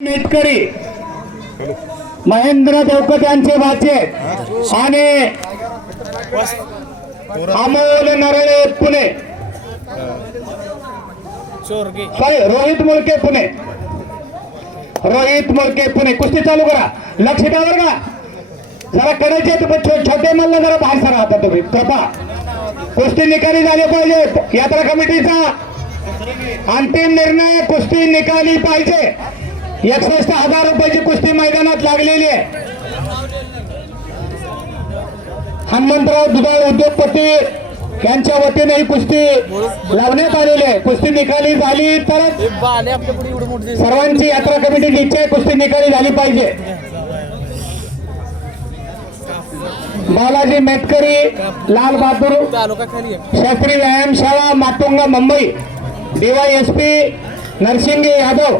मेटकरी महेंद्र चौकत यांचे भाचे आणि अमोल नरळे पुणे. सॉरी रोहित मुळके पुणे. रोहित मुळके पुणे. कुस्ती चालू करा. लक्ष द्या बरं का. जरा कडायचे छोटे मल्ल जरा बाहेर सरा आता तुम्ही. कृपा कुस्ती निकाली झाले पाहिजेत. यात्रा कमिटीचा अंतिम निर्णय कुस्ती निकाली पाहिजे. एकसष्ट हजार रुपयाची कुस्ती मैदानात लागलेली आहे. हनुमंतराव दुधाळ उद्योगपती यांच्या वतीने ही कुस्ती लावण्यात आलेली आहे. कुस्ती निकाली झाली तर सर्वांची यात्रा कमिटी निश्चय कुस्ती निकाली झाली पाहिजे. बालाजी मेटकरी लाल बहादूर शास्त्री व्यायामशाळा Matunga Mumbai DYSP S P Narsinge Yadav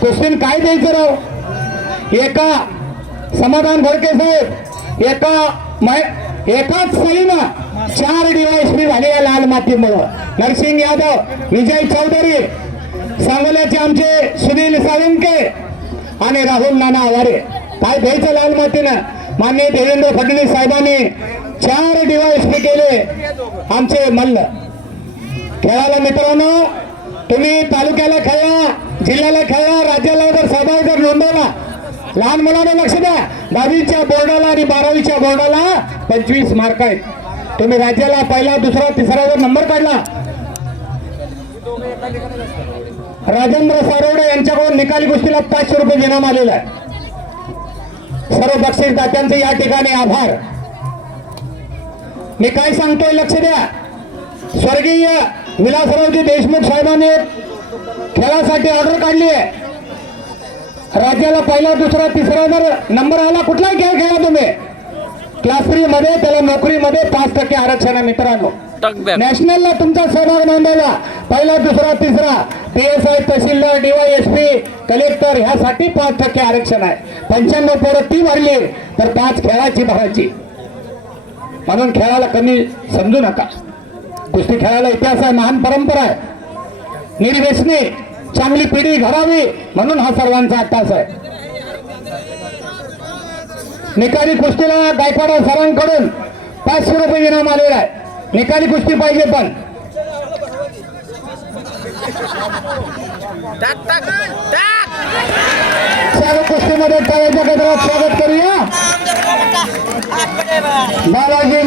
कुस्तीन काय द्यायचं राव? एका समाधान भडके साहेब एका मै- एकाच सलीनं चार डीवाय पी झाले या लाल मातीमुळं. नरसिंग यादव विजय चौधरी सांगोल्याचे आमचे सुनील सावंके आणि राहुल नाना आवारे. काय द्यायचं लाल मातीनं? मान्य देवेंद्र फडणवीस साहेबांनी चार डिवाइस केले. आमचे मल्ल. खेळाला मित्रांनो तुम्ही तालुक्याला खेळा. जिल्ह्याला खेळा राज्याला जर सहभाग जर नोंदवला. लहान मुलांना लक्ष द्या. दहावीच्या बोर्डाला आणि बारावीच्या बोर्डाला पंचवीस मार्क आहेत. तुम्ही राज्याला पहिला दुसरा तिसरा जर नंबर काढला. राजेंद्र सारोडे यांच्याकडून निकाली गोष्टीला पाचशे रुपये इनाम आलेला आहे. सर्व बक्षीसदात्यांचे या ठिकाणी आभार. मी काय सांगतोय लक्ष द्या. स्वर्गीय विलासरावजी देशमुख साहेबांनी खेळासाठी ऑर्डर काढली आहे राज्याला पहिला दुसरा तिसरा जर नंबर आला कुठलाही खेळ खेळा तुम्ही. क्लास थ्री मध्ये त्याला नोकरीमध्ये पाच टक्के आरक्षण आहे मित्रांनो. नॅशनलला तुमचा सहभाग नोंदवला. पहिला दुसरा तिसरा. P S I tehsildar DYSP collector ह्यासाठी पाच टक्के आरक्षण आहे. पंच्याण्णव पोरं ती भरली तर पाच खेळाची भरायची म्हणून खेळाला कमी समजू नका. कुस्ती खेळायला इतिहास आहे महान परंपरा आहे. निर्व्यसनी चांगली पिढी घडावी म्हणून हा सर्वांचा अट्टास आहे. निकाली कुस्तीला गायकवाड सरांकडून पाचशे रुपये इनाम आलेला आहे. निकाली कुस्ती पाहिजे पण. सर्व कुस्तीमध्ये गजरात स्वागत करूया. बालाजी